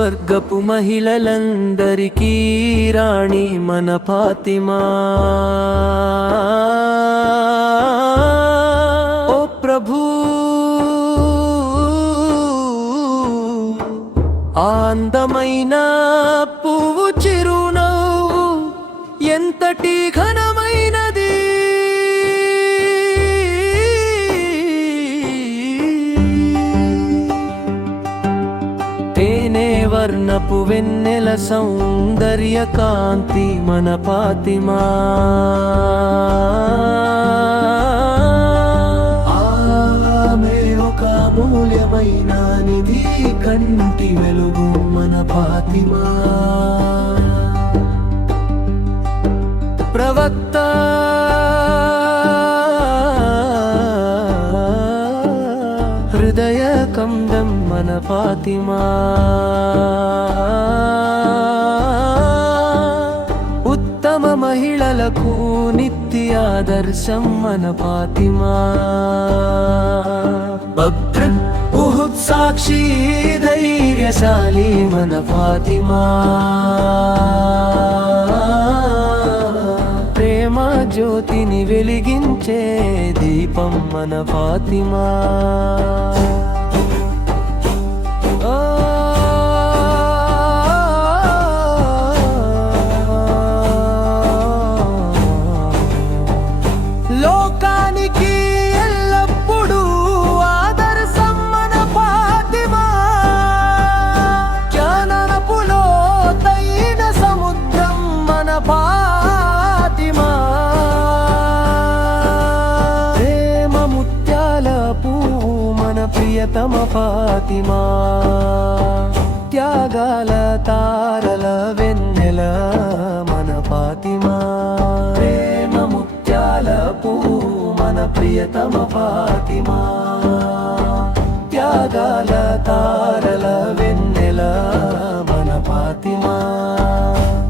స్వర్గపు మహిళలందరికీ రాణి మన ఫాతిమా. ఓ ప్రభూ, అందమైన పువ్వు చిరునవ్వు ఎంతటి ఘనమైనది. తేనె వర్ణపు వెన్నెల సౌందర్య కాంతి మన ఫాతిమా. ఆమె ఒక అమూల్యమైన నిధి, కంటి వెలుగు మన ఫాతిమా. ప్రవక్త హృదయ కందం మన ఫాతిమా. ఉత్తమ మహిళలకు నిత్య ఆదర్శం మన ఫాతిమా. బద్ర్ ఉహుద్ సాక్షి ధైర్యశాలి మన ఫాతిమా. ప్రేమ జ్యోతిని వెలిగించే దీపం మన ఫాతిమా. లోకానికి ఎల్లప్పుడూ ఆదర్శం మన ఫాతిమా. జ్ఞానపు లోతైన సముద్రం మన ఫాతిమా. ప్రేమ ముత్యాల పువ్వు మన ప్రియతమ ఫాతిమా. త్యాగాల తారల వెన్నెల మన ఫాతిమా. ప్రేమ ముత్యాల పువ్వు మన ప్రియతమ ఫాతిమా. త్యాగాల తారల వెన్నెల మన ఫాతిమా.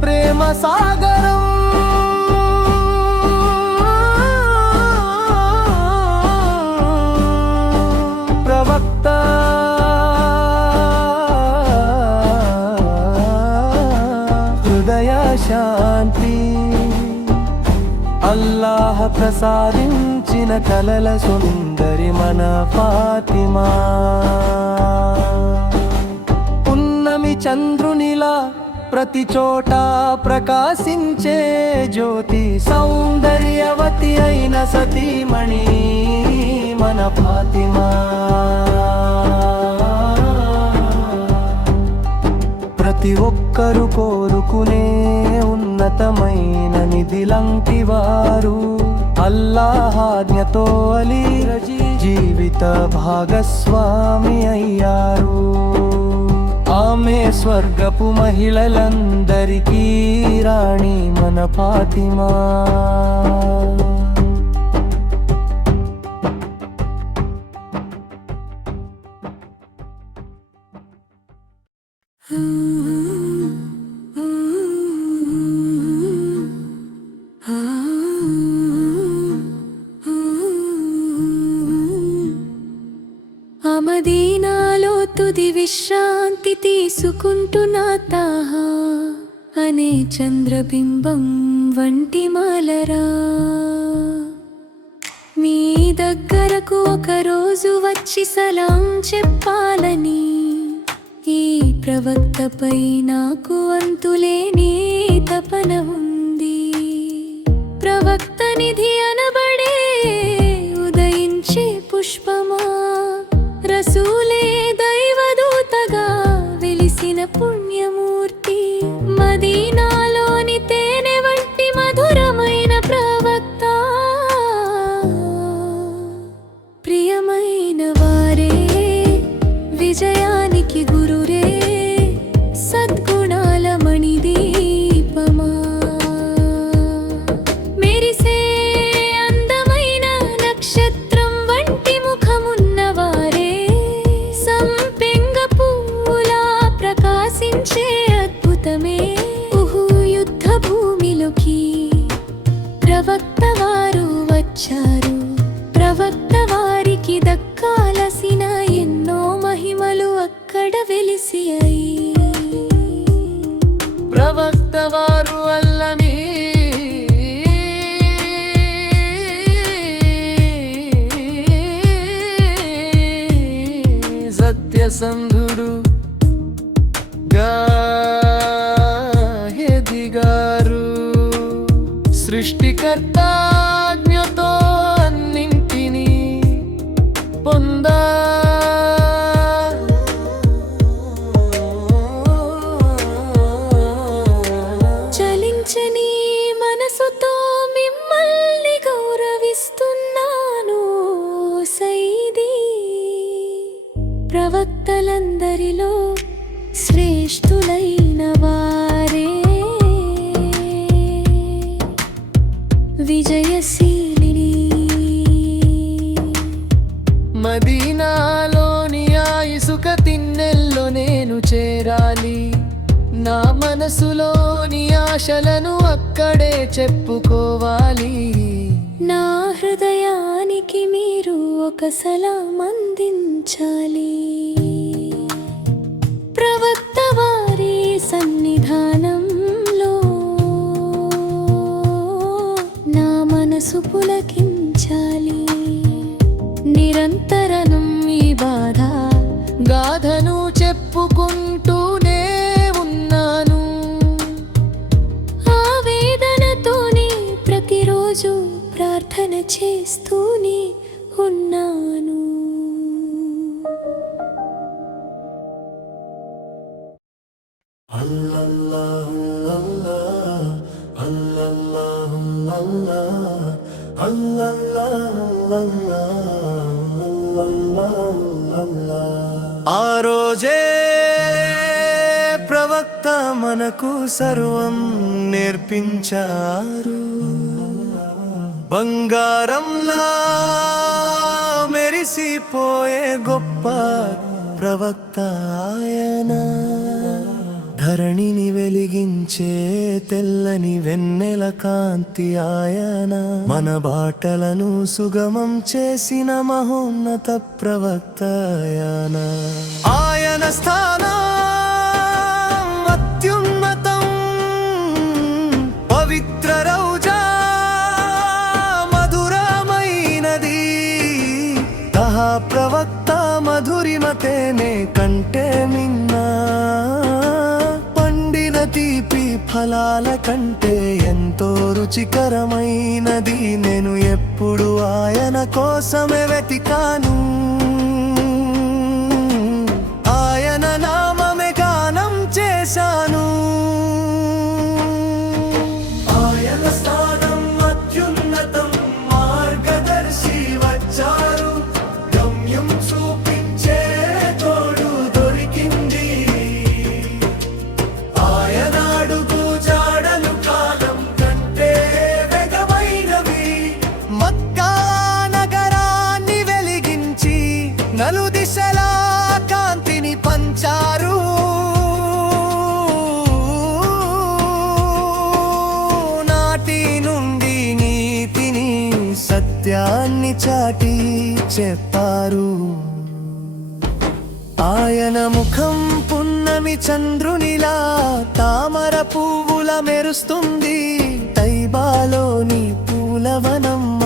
ప్రేమ సాగరం ప్రవక్త హృదయ శాంతి. అల్లాహ్ ప్రసాదించిన కలల సుందరి మన ఫాతిమా. పున్నమి చంద్రునిలా ప్రతి చోట ప్రకాశించే జ్యోతి, సౌందర్యవతి అయిన సతీమణి మన ఫాతిమా. ప్రతి ఒక్కరు కోరుకునే ఉన్నతమైన నిధిలంటి వారు, అల్లాహ్ ఆజ్ఞతో అలీ జీవిత భాగస్వామి అయ్యారు. ఆమె స్వర్గపు మహిళలందరికీ రాణి మన ఫాతిమా. మదీనాలో తుది విశ్రాంతి తీసుకుంటున్న తాహా అనే చంద్రబింబం వంటి మాలరా. మీ దగ్గరకు ఒకరోజు వచ్చి సలాం చెప్పాలని ఈ ప్రవక్తపై నాకు అంతులేని తపన ఉంది. ప్రవక్త నిధి అనబడే ఉదయించే పుష్పమా, రసూలే దైవదూతగా వెలిసిన పుణ్యమూర్తి, మదీనాలోని తేనె వంటి మధురమైన ప్రవక్త. ప్రియమైన వారే, విజయానికి గురురే, సద్గుణాల మణిదీపమా. మెరిసే అందమైన నక్షత్రం వంటి ముఖమున్నవారే, సంపెంగ పువ్వులా ప్రకాశించే అద్భుతమే ఉహు యుద్ధ భూమిలోకి ప్రవక్త వారు వచ్చారు. ప్రవక్త వారికి దక్కాలసిన ఎన్నో మహిమలు అక్కడ వెలిసియాయి. ప్రవక్త వారు అల్లమీ సత్యసంధుడు ఎదిగారు. సృష్టికర్త ఆజ్ఞతో అన్నింటినీ పొందా. చలించని మనసుతో మిమ్మల్ని గౌరవిస్తున్నాను సైదీ. ప్రవక్తలందరిలో శ్రేష్ఠులైన వారే విజయశీలిని. మదీనాలోని ఆ ఇసుక తిన్నెల్లో నేను చేరాలి. నా మనసులోని ఆశలను అక్కడే చెప్పుకోవాలి. నా హృదయానికి మీరు ఒక సలాం అందించాలి. ప్రవక్త వారి సన్నిధానంలో నా మనసు పులకించాలి. నిరంతరం ఈ బాధ గాథను చెప్పుకుంటూనే ఉన్నాను. ఆవేదనతోనే ప్రతిరోజు ప్రార్థన చేస్తూనే ఉన్నాను. ఆ రోజే ప్రవక్త మనకు సర్వం నేర్పించారు. బంగారంలా మెరిసిపోయే గొప్ప ప్రవక్త ఆయన. ధరణిని వెలిగించే తెల్లని వెన్నెల కాంతి ఆయన. మన బాటలను సుగమం చేసిన మహోన్నత ప్రవక్త ఆయన. ఆయన స్థానం అత్యున్నతం. పవిత్ర రౌజా మధురమైనది. తహా ప్రవక్త మధురిమతేనే కంటే మిన్నా. తీపి ఫలాల కంటే ఎంతో రుచికరమైనది. నేను ఎప్పుడు ఆయన కోసమే వెతికాను. ఆయన నామమే గానం చేశాను. ఆయన స్థానం అత్యున్నతం. మార్గదర్శి వచ్చారు. గమ్యం చూపించే తోడు దొరికింది. నలుదిశలా కాంతిని పంచారు. నాటి నుండి నీతిని సత్యాన్ని చాటి చెప్పారు. ఆయన ముఖం పున్నమి చంద్రునిలా తామర పువ్వుల మెరుస్తుంది. తైబాలోని పూలవనం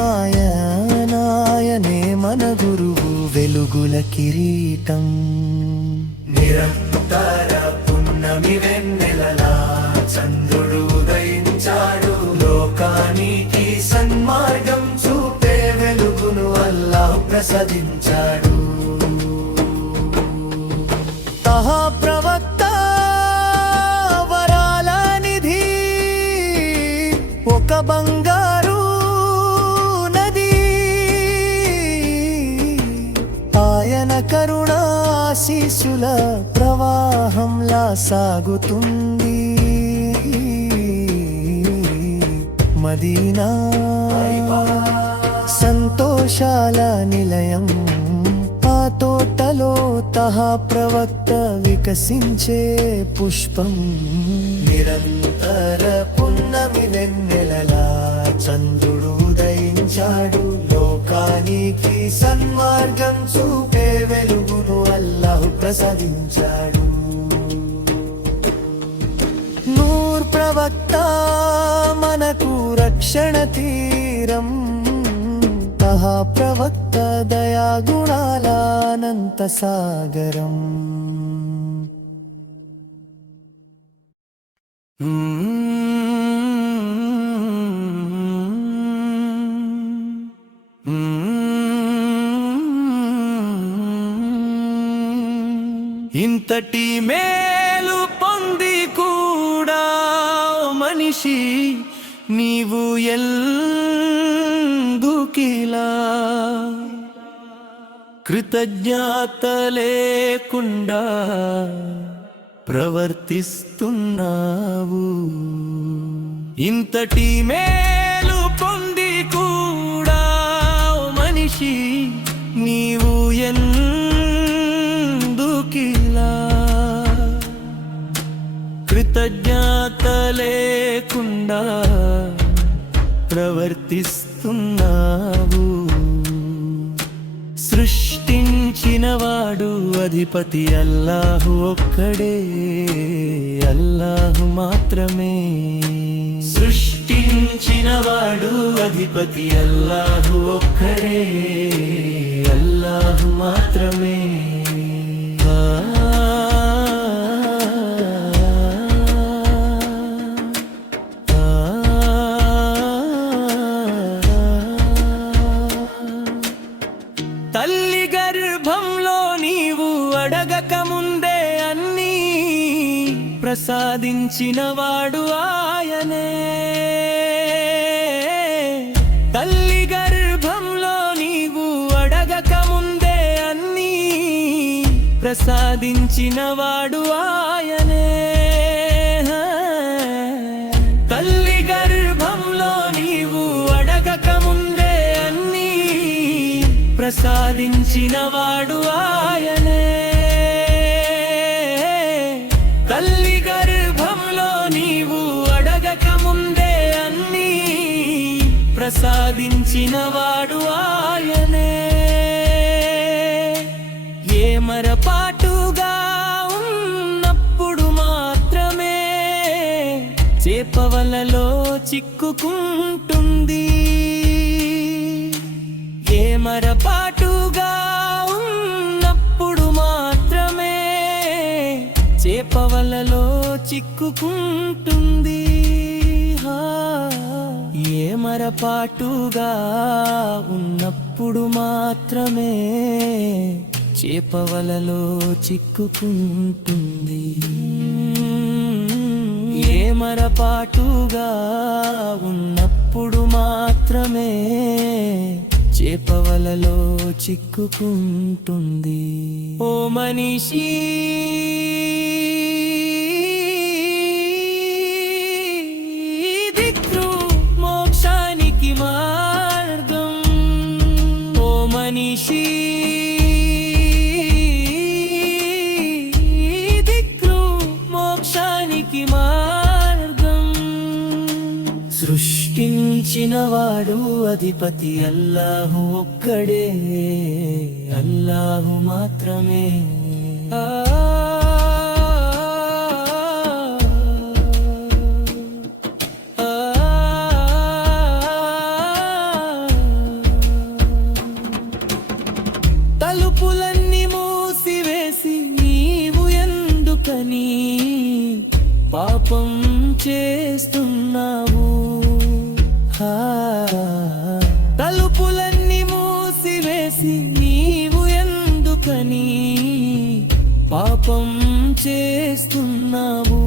ఆయనే మన గురువు వెలుగుల కిరీటం. నిరంతర పున్నమి వెన్నెలలా చంద్రుడు ఉదయించాడు. లోకానికి సన్మార్గం చూపే వెలుగును అల్లాహ్ ప్రసాదించాడు. తహా ప్రవక్త వరాల నిధి. ఒక బంగారు కరుణాశీసుల ప్రవాహంలా సాగుతుంది. మదీనా సంతోషాల నిలయం. ఆ తోటలో తహా ప్రవక్త వికసించే పుష్పం. నిరంతర పున్నమి వెన్నెలలా చంద్రుడు ఉదయించాడు. లోకానికి సన్మార్గం చూపే వెలుగును అల్లాహ్ ప్రసాదించాడు. నూర్ ప్రవక్త మనకు రక్షణ తీరం, మహాప్రవక్త దయాగుణాల అనంత సాగరం. ఇంతటి మేలు పొంది కూడా మనిషి నీవు ఎందుకిలా కృతజ్ఞత లేకుండా ప్రవర్తిస్తున్నావు? ఇంతటి మేలు పొంది కూడా మనిషి నీవు ఎందుకిలా కృతజ్ఞత లేకుండా ప్రవర్తిస్తున్నావు? సృష్టించినవాడు అధిపతి అల్లాహు ఒక్కడే, అల్లాహు మాత్రమే. సృష్టించినవాడు అధిపతి అల్లాహు ఒక్కడే, అల్లాహు మాత్రమే. తల్లి గర్భంలో నీవు అడగక ముందే అన్నీ ప్రసాదించినవాడు ఆయనే. తల్లి గర్భంలో నీవు అడగక ముందే అన్నీ ప్రసాదించినవాడు ఆయనే. తల్లి గర్భంలో నీవు అడగక ముందే అన్నీ ప్రసాదించినవాడు ఆయనే. తల్లి గర్భంలో నీవు అడగక ముందే అన్నీ ప్రసాదించినవాడు ఆయనే. ఏ మరపాటుగా ఉన్నప్పుడు మాత్రమే చేపవలలో చిక్కుకుంటుంది. ఏ మరపాటుగా ఉన్నప్పుడు మాత్రమే చేపవలలో చిక్కుకుంటుంది. ఏ మరపాటుగా ఉన్నప్పుడు మాత్రమే చేపవలలో చిక్కుకుంటుంది. ఏ మరపాటుగా ఉన్నప్పుడు మాత్రమే చేపవలలో చిక్కుకుంటుంది. ఓ మనిషి, దిక్రు మోక్షానికి మార్గం. ఓ మనిషి, దిక్రు మోక్షానికి మార్గం. సృష్టించినవాడు అధిపతి అల్లాహు ఒక్కడే, అల్లాహు మాత్రమే. తలుపులన్నీ మూసివేసి నీవు ఎందుకని పాపం చేస్తున్నావు? తలుపులన్నీ మూసివేసి నీవు ఎందుకని పాపం చేస్తున్నావు?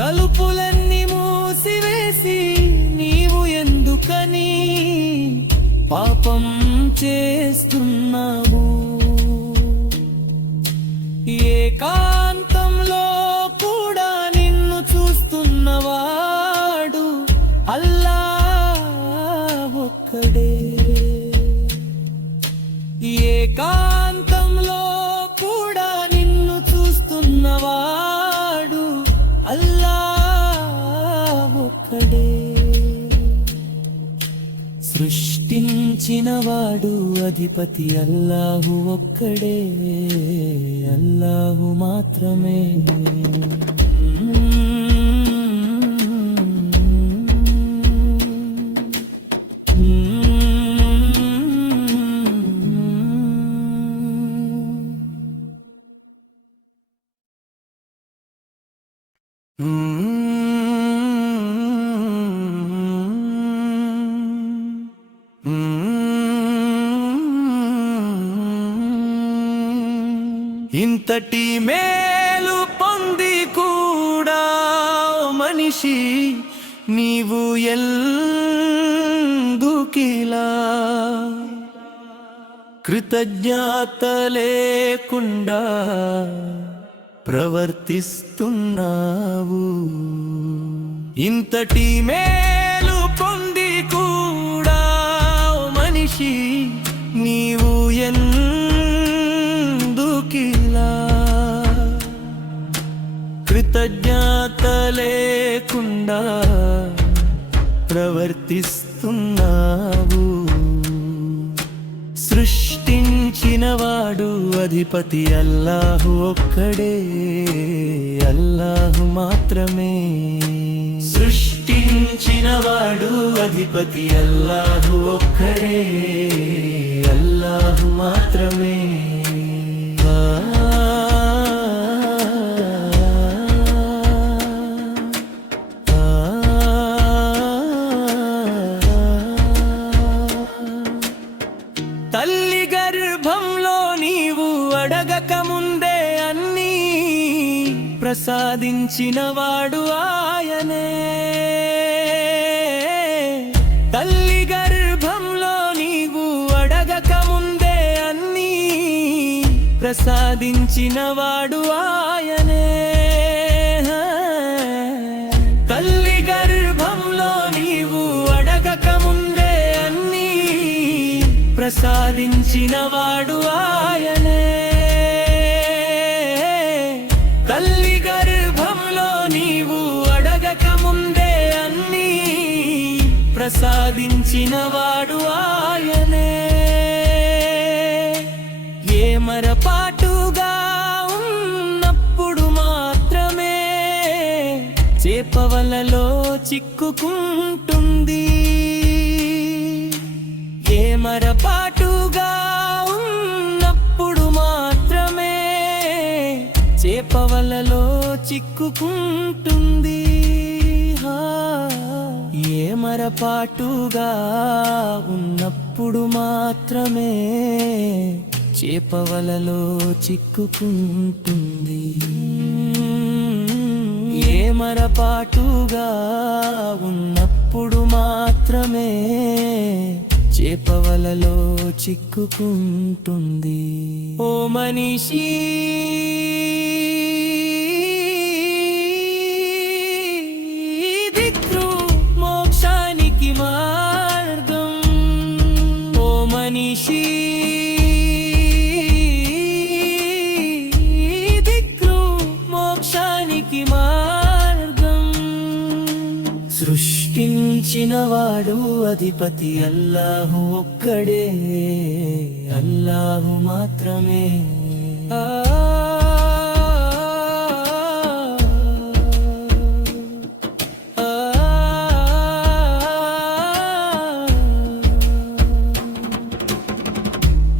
తలుపులన్నీ మూసివేసి నీవు ఎందుకని పాపం చేస్తున్నావు? ఏకాంతంలో కూడా నిన్ను చూస్తున్నవాడు అల్లాహ్ ఒక్కడే. ఏకాంతంలో కూడా నిన్ను చూస్తున్నవాడు అల్లాహ్ ఒక్కడే. సృష్టించినవాడు అధిపతి అల్లాహు ఒక్కడే, అల్లాహు మాత్రమే. ఇంతటి మేలు పొంది కూడా మనిషి నీవు ఎందుకిలా కృతజ్ఞత లేకుండా ప్రవర్తిస్తున్నావు. ఇంతటి మేలు పొంది కూడా మనిషి నీవు ఎందుకిలా కృతజ్ఞత లేకుండా ప్రవర్తిస్తున్నావు. సృష్టించినవాడు అధిపతి అల్లాహు ఒక్కడే, అల్లాహు మాత్రమే. సృష్టించినవాడు అధిపతి అల్లాహు ఒక్కడే, అల్లాహు మాత్రమే. తల్లి గర్భంలో నీవు అడగక ముందే అన్నీ ప్రసాదించినవాడు ఆయనే. తల్లి గర్భంలో నీవు అడగక ముందే అన్నీ ప్రసాదించినవాడు ఆయనే. తల్లి గర్భంలో నీవు అడగక ముందే అన్నీ ప్రసాదించినవాడు ఆయనే. తల్లి గర్భంలో నీవు అడగక ముందే అన్నీ ప్రసాదించినవాడు ఆయనే. ఏమరపాటుగా ఉన్నప్పుడు మాత్రమే చేపవలలో చిక్కుకుంటుంది. ఏమరపాటుగా ఉన్నప్పుడు మాత్రమే చేపవలలో చిక్కుకుంటుంది. ఏమరపాటుగా ఉన్నప్పుడు మాత్రమే చేపవలలో చిక్కుకుంటుంది. ఏమరపాటుగా ఉన్నప్పుడు మాత్రమే చేపవలలో చిక్కుకుంటుంది. ఓ మనిషి, దిక్కు మోక్షానికి మార్గం. ఓ మనిషి, దిక్కు మోక్షానికి మార్గం. సృష్టించినవాడు అధిపతి అల్లాహు ఒక్కడే, అల్లాహు మాత్రమే.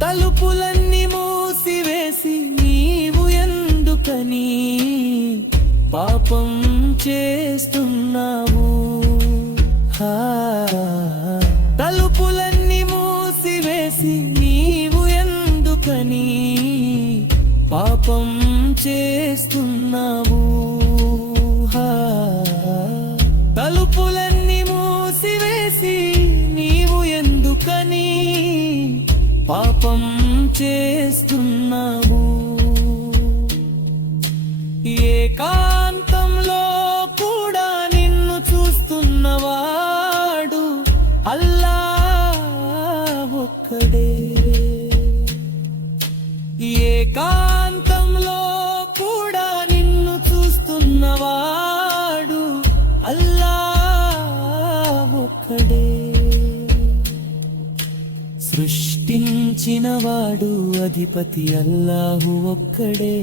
తలుపులన్నీ మూసివేసి నీవు ఎందుకని పాపం చేస్తున్నావు? తలుపులన్నీ మూసివేసి నీవు ఎందుకని పాపం చేస్తున్నావు? తలుపులన్నీ మూసివేసి నీవు ఎందుకని పాపం చేస్తున్నావు? ఏకాంతంలో కూడా నిన్ను చూస్తున్నవాడు అల్లాహ్ ఒక్కడే. ఏకాంతంలో కూడా నిన్ను చూస్తున్నవాడు అల్లాహ్ ఒక్కడే. సృష్టించినవాడు అధిపతి అల్లాహు ఒక్కడే,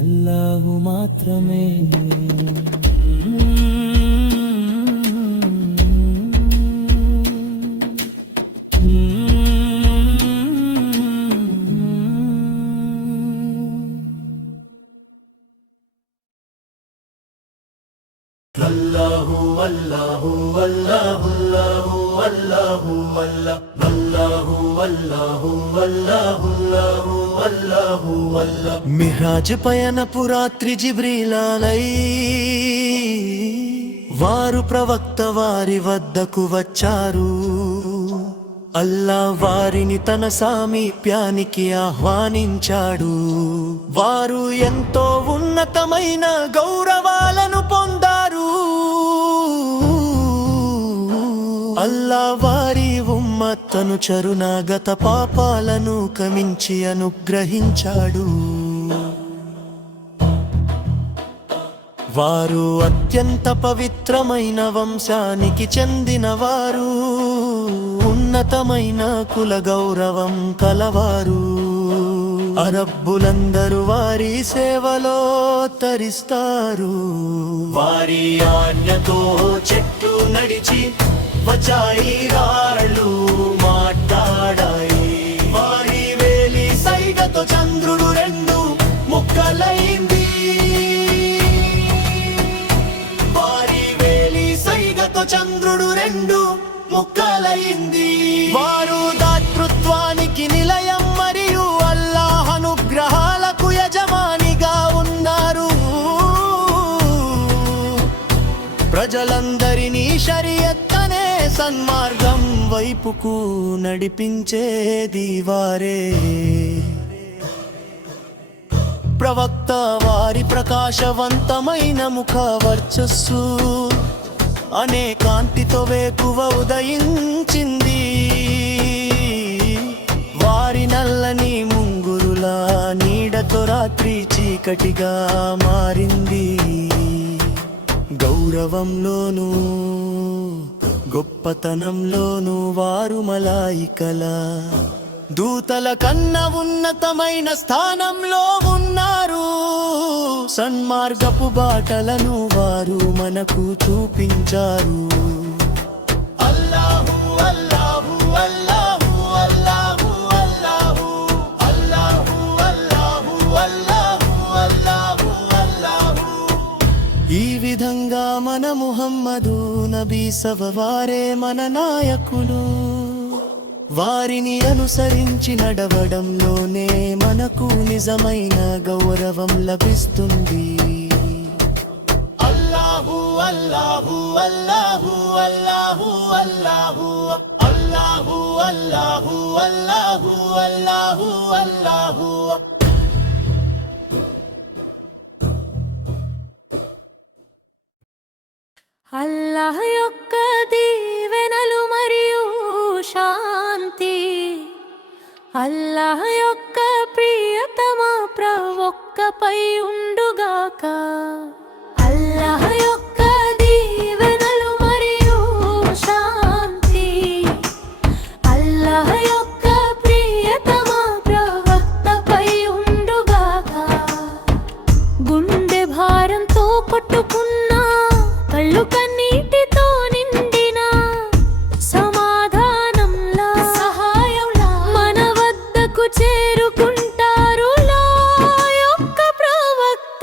అల్లాహు మాత్రమే. అల్లాహు అల్లాహు అల్లాహు అల్లాహు అల్లాహు అల్లాహు అల్లాహు అల్లాహు అల్లాహు అల్లాహు అల్లాహు. మిహ్రాజ్ పయనపు రాత్రి జిబ్రీలాలై వారు ప్రవక్త వారి వద్దకు వచ్చారు. అల్లా వారిని తన సామీప్యానికి ఆహ్వానించాడు. వారు ఎంతో ఉన్నతమైన గౌరవాలను పొందారు. అల్లా వారి ఉమ్మత్తను చరునాగత పాపాలను కమించి అనుగ్రహించాడు. వారు అత్యంత పవిత్రమైన వంశానికి చెందినవారు. ఉన్నతమైన కుల గౌరవం కలవారు. అరబ్బులందరూ వారి సేవలో తరిస్తారు. వారి ఆజ్ఞతో చెట్టు నడిచి వచ్చాయి, రాళ్ళు మాట్లాడాయి. వారి వేలి సైగతో చంద్రుడు రెండు ముక్కలైంది. వారి వేలి సైగతో చంద్రుడు రెండు ముక్కలైంది. వారు దాతృత్వానికి నిలయం మరియు అల్లాహ్ అనుగ్రహాలకు యజమానిగా ఉన్నారు. ప్రజలందరినీ షరియత్ అనే సన్మార్గం వైపుకు నడిపించేది వారే. ప్రవక్త వారి ప్రకాశవంతమైన ముఖ వర్చస్సు అనే కాంతితో వేకువ ఉదయించింది. వారి నల్లని ముంగురులా నీడతో రాత్రి చీకటిగా మారింది. గౌరవంలోనూ గొప్పతనంలోనూ వారు మలాయికల దూతల కన్నా ఉన్నతమైన స్థానంలో ఉన్నారు. సన్మార్గపు బాటలను వారు మనకు చూపించారు. అల్లాహు అల్లాహు అల్లాహు అల్లాహు అల్లాహు అల్లాహు అల్లాహు అల్లాహు అల్లాహు అల్లాహు. ఈ విధంగా మన ముహమ్మదు నబీ సవవారే మన నాయకులు. వారిని అనుసరించి నడవడంలోనే మనకు నిజమైన గౌరవం లభిస్తుంది. అల్లాహు అల్లాహు అల్లాహు అల్లాహు అల్లాహు అల్లాహు అల్లాహు అల్లాహు అల్లాహు అల్లాహు. అల్లాహ్ యొక్క దీవెనలు మరియు శాంతి, అల్లాహ్ యొక్క ప్రియతమ ప్రవక్తపై ఉండుగాక. అల్లాహ్ యొక్క దీవెనలు మరియు శాంతి, అల్లాహ్ యొక్క ప్రియతమ ప్రవక్తపై ఉండుగాక. గుండె భారంతో కొట్టుకున్నా, కళ్ళు కన్నీటితో నిండిన సమాధానంలా సహాయంలా మన వద్దకు చేరుకుంటారు లా యొక్క ప్రవక్త.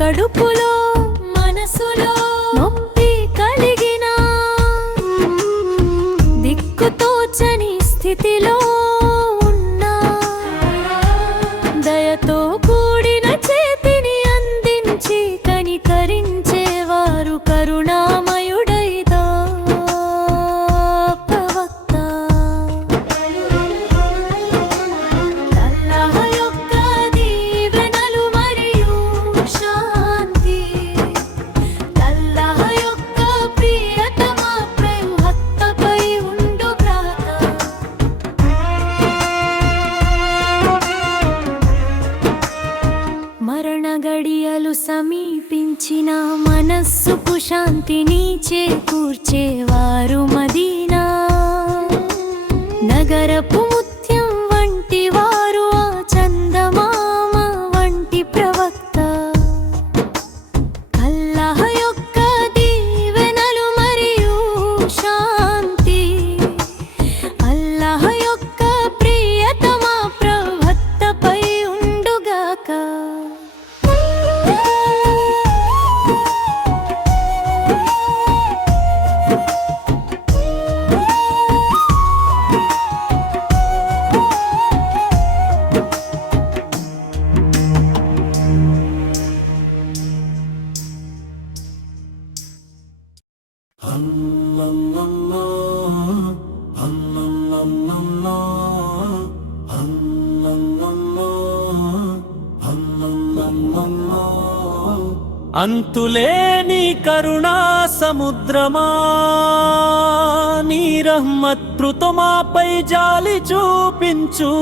కడుపులో మనసులో నొప్పి కలిగిన, దిక్కుతోచని స్థితిలో ఉన్నా, దయతో కూడిన చేతిని అందించి కనికరించేవారు కరుణామయుడైదా ప్రవక్త. అల్లాహ్ యొక్క దీవెనలు మరియు శాంతి, అల్లాహ్ యొక్క ప్రియతమ ప్రవక్తపై ఉండుగాక. మరణ గడియలు సమీపించిన మనస్సుకు శాంతిని చేకూర్చేవారు మదీనా నగరపు ముత్యం వంటి వారు, ఆ చందమామ వంటి ప్రవక్త. అల్లాహ్ యొక్క దీవెనలు మరియు శాంతి, అల్లాహ్ యొక్క ప్రియతమ ప్రవక్తపై ఉండుగాక. అంతులేని కరుణా సముద్రమా నీ రహ్మత్కృతో మాపై జాలి చూపించు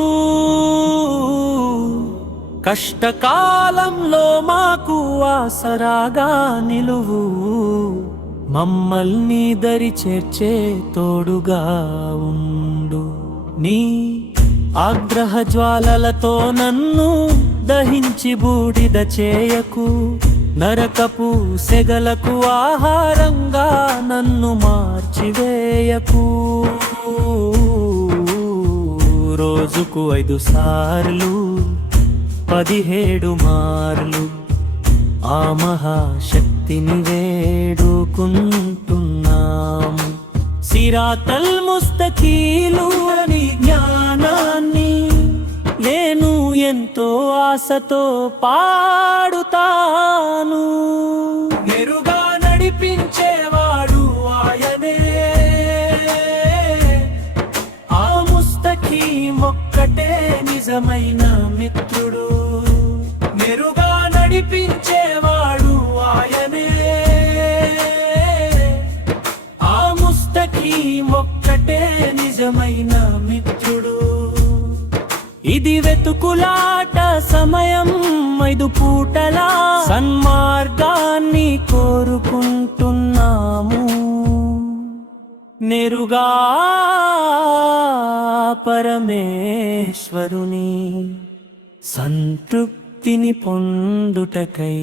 కష్టకాలంలో మాకు ఆసరాగా నిలువు మమ్మల్ని దరి చేర్చే తోడుగా ఉండు నీ ఆగ్రహ జ్వాలలతో నన్ను దహించి బూడిద చేయకు నరకపు సెగలకు ఆహారంగా నన్ను మార్చివేయకు రోజుకు 5 సార్లు 17 మార్లు ఆ మహాశక్తిని వేడుకుంటున్నాము సిరాతల్ ముస్తకీలు అని జ్ఞానాన్ని నేను ఎంతో ఆశతో పాడుతాను నెరుగా నడిపించేవాడు ఆయనే ఆ ముస్తకీం ఒక్కటే నిజమైన మిత్రుడు నెరుగా నడిపించేవాడు ఆయనే ఆ ముస్తకీం ఒక్కటే నిజమైన మిత్రుడు ఇది వెతుకులాట సమయం 5 పూటలా సన్మార్గాన్ని కోరుకుంటున్నాము నెరుగా పరమేశ్వరుని సంతృప్తిని పొందుటకై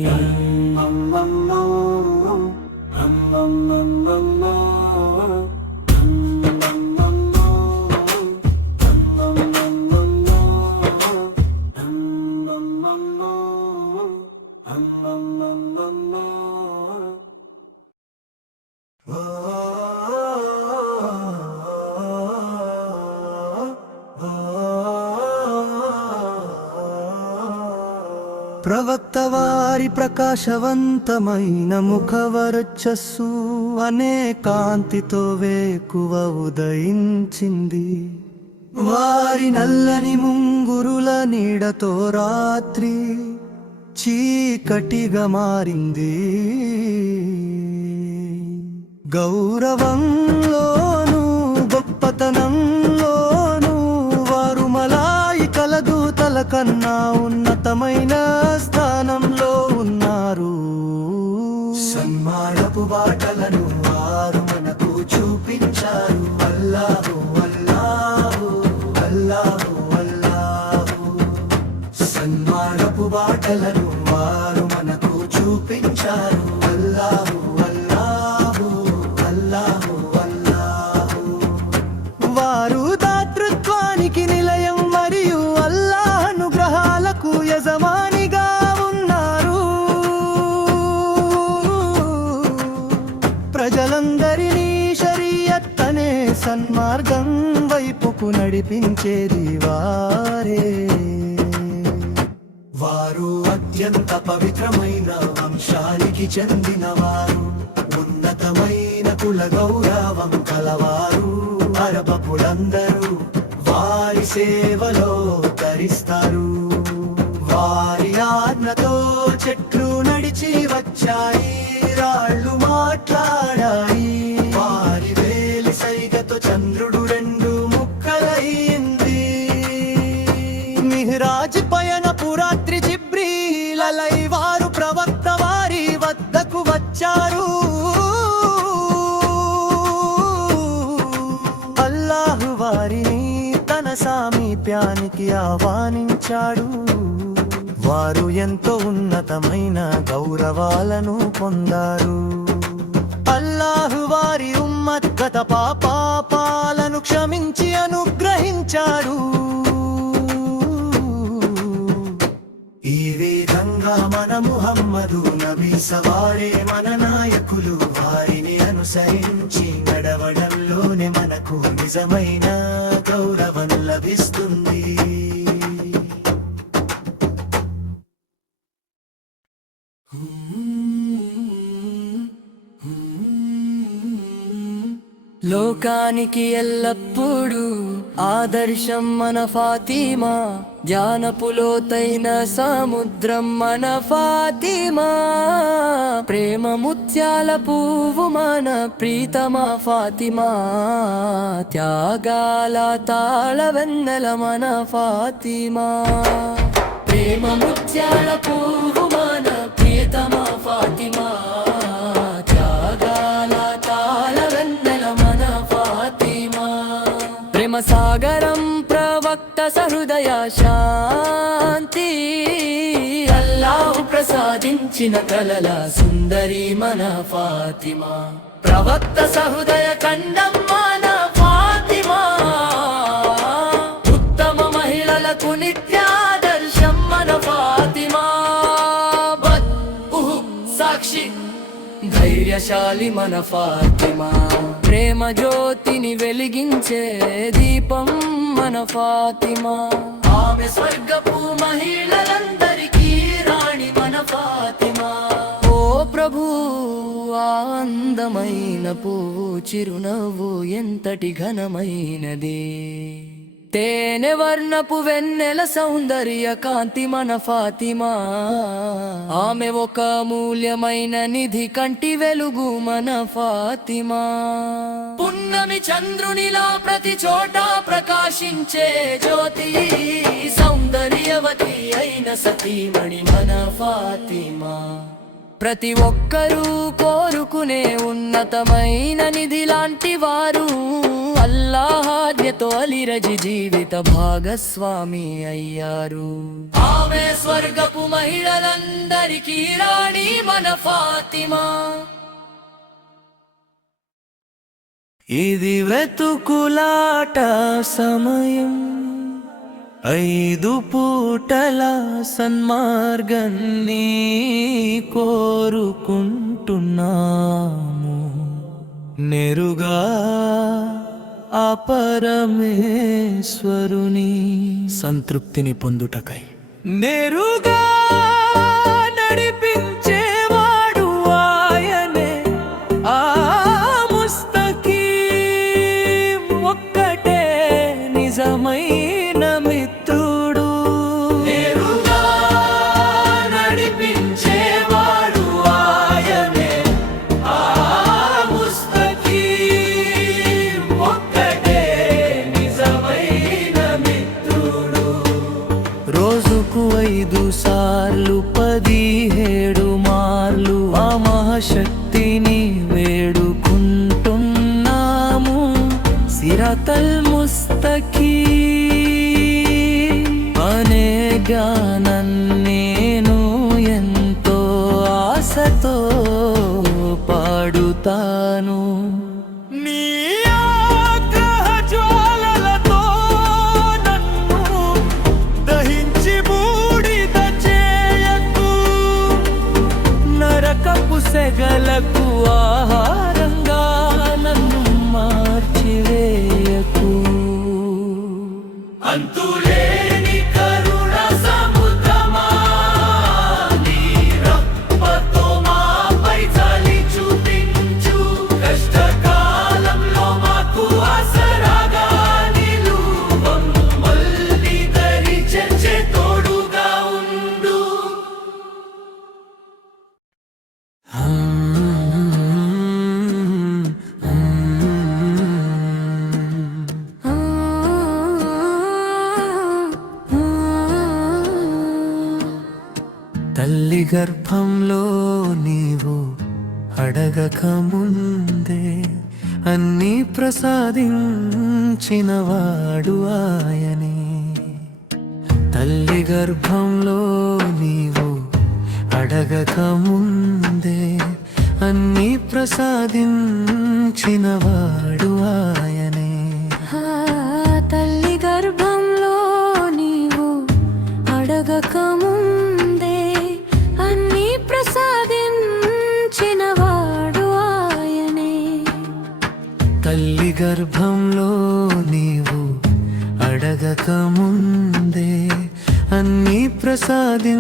ప్రవక్త వారి ప్రకాశవంతమైన ముఖవర్చస్సు అనే కాంతితో వేకువ ఉదయించింది వారి నల్లని ముంగురుల నీడతో రాత్రి చీకటిగా మారింది గౌరవంలోను గొప్పతనంలోను వారు మలాయికల దూతల కన్నా ఉన్నతమైన స్థానంలో ఉన్నారు సన్మానపు బాటలను వారు మనకు చూపించారు అల్లాహు అల్లాహు అల్లాహు అల్లాహు సన్మానపు బాటలను వారు మనకు చూపించారు అల్లాహు అల్లాహు అల్లాహు అల్లాహు వారు దాతృత్వానికి నిలయం మరియు అల్లాహ్ అనుగ్రహాలకు యజమానిగా ఉన్నారు ప్రజలందరినీ షరియత్ అనే సన్మార్గం వైపుకు నడిపించేది వారే వారు అత్యంత పవిత్రమైన వంశానికి చెందినవారు ఉన్నతమైన కుల గౌరవం కలవారు అరబపులందరూ వారి సేవలో తరిస్తారు వారి ఆజ్ఞతో చెట్లు నడిచి వచ్చాయి రాళ్ళు మాట్లాడాయి వారి వేలి సైగతో చంద్రుడు 2 ముక్కలయ్యింది మిహ్రాజ్ పయనపు రాత్రి జిబ్రీలై వారు ప్రవక్త వారి వద్దకు వచ్చారు అల్లాహ్ వారిని తన సామీప్యానికి ఆహ్వానించాడు వారు ఎంతో ఉన్నతమైన గౌరవాలను పొందారు అల్లాహ్ వారి ఉమ్మత్ గత పాపాలను క్షమించి అనుగ్రహించాడు ఈ విధంగా మన ముహమ్మదు నబీ సవారే మన నాయకులు వారిని అనుసరించి నడవడంలోనే మనకు నిజమైన గౌరవం లభిస్తుంది లోకానికి ఎల్లప్పుడూ ఆదర్శం మన ఫాతిమా, జ్ఞానపు లోతైన సముద్రం మన ఫాతిమా, ప్రేమ ముత్యాల పువ్వు మన ప్రీతమా ఫాతిమా, త్యాగాల తాళ వెన్నెల మన ఫాతిమా, ప్రేమ ముత్యాల పువ్వు మన ప్రియతమా ఫాతిమా, త్యాగాల తాళ వెన్నెల మన ఫాతిమా, ప్రేమ సాగరం ప్రవక్త సహృదయ శాంతి, అల్లాహు ప్రసాదించిన కలల సుందరి మన ఫాతిమా, ప్రవక్త సహృదయ ఖండం మన ఫాతిమా, ఉత్తమ మహిళలకు నిత్యాదర్శం మన ఫాతిమా, సాక్షి ధైర్యశాలి మన ఫాతిమా, ప్రేమ జ్యోతిని వెలిగించే దీపం మన ఫాతిమా, ఆమె స్వర్గపు మహిళలందరికీ రాణి మన ఫాతిమా. ఓ ప్రభు, ఆ అందమైన పువ్వు చిరునవ్వు ఎంతటి ఘనమైనది, తేనె వర్ణపు వెన్నెల సౌందర్య కాంతి మన ఫాతిమా, ఆమె ఒక అమూల్యమైన నిధి కంటి వెలుగు మన ఫాతిమా, పున్నమి చంద్రునిలా ప్రతి చోట ప్రకాశించే జ్యోతి, సౌందర్యవతి అయిన సతీమణి మన ఫాతిమా, ప్రతి ఒక్కరూ కోరుకునే ఉన్నతమైన నిధి లాంటి వారు, అల్లాహ్ ఆజ్ఞతో అలీరజి జీవిత భాగస్వామి అయ్యారు, ఆమె స్వర్గపు మహిళలందరికీ రాణి మన ఫాతిమా. ఇది వెతుకులాట సమయం, 5 పూటల సన్మార్గాన్ని కోరుకుంటున్నాము, నేరుగా ఆ పరమేశ్వరుని సంతృప్తిని పొందుటకై, నేరుగా నడిపించేవాడు ఆయనే, ఆ ముస్తకీం ఒక్కటే నిజమైన మిత్రుడు, నేరుగా నడిపించేవాడు ఆయనే, ఆ ముస్తకీం ఒక్కటే నిజమైన మిత్రుడు. రోజుకు 5 సార్లు 17 మార్లు ఆ మహాశక్తిని వేడుకుంటున్నాము, సిరాతల్ ముస్తకీం అనే గానాన్ని నేను ఎంతో ఆశతో పాడుతాను. నీ ఆగ్రహ జ్వాలలతో నన్ను దహించి బూడిద చేయకు, నరకపు సెగలకు ఆహారంగా నన్ను మార్చివేయకు. అంతులేని కరుణ సముద్రమా, నీ రప్పతో మాపై చలి చూపించు, కష్టకాలంలో మాకు ఆసరాగా నిలువు, మమ్మల్ని దరి చేర్చే తోడుగా ఉండు. తల్లి గర్భంలో నీవు అడగక ముందే అన్నీ ప్రసాదించినవాడు ఆయనే, తల్లి గర్భంలో నీవు అడగక ముందే అన్నీ ప్రసాదించినవాడు ఆయనే, తల్లి గర్భంలో నీవు అడగక ముందే అన్ని ప్రసాదించినవాడు ఆయనే, తల్లి గర్భంలో నీవు అడగక ముందే అన్నీ ప్రసాదించినవాడు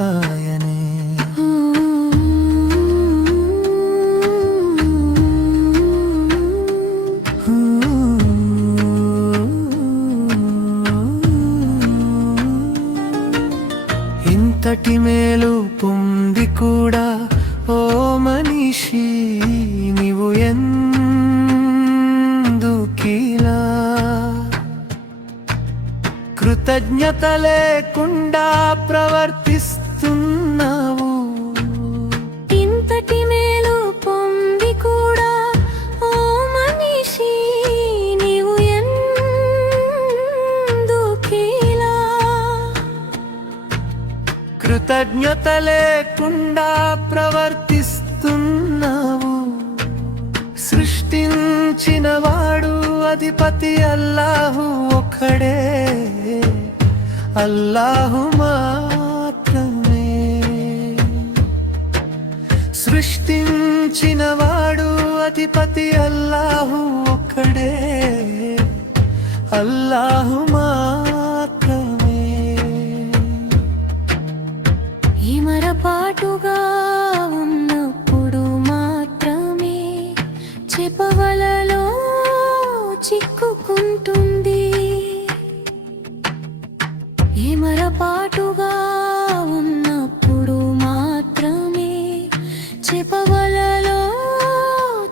ఆయనే. ఇంతటి మేలు పొంది కూడా ఓ మనిషి నీవు ఎందుకిలా కృతజ్ఞత లేకుండా ప్రవర్తిస్తున్నావు ఇంతటి మేలు పొంది కూడా ఓ మనిషి నీవు ఎందుకిలా కృతజ్ఞత లేకుండా ప్రవర్తిస్తున్నావు సృష్టించిన వాడు అధిపతి అల్లాహు ఒక్కడే అల్లాహు మాత్రమే సృష్టించిన వాడు అధిపతి అల్లాహు ఒక్కడే అల్లాహు మాత్రమే ఇమరపాటుగా ఉన్నప్పుడు మాత్రమే చెపవలలో చిక్కుకుంటుంది ఇమరపాటుగా ఉన్నప్పుడు మాత్రమే చెపవలలో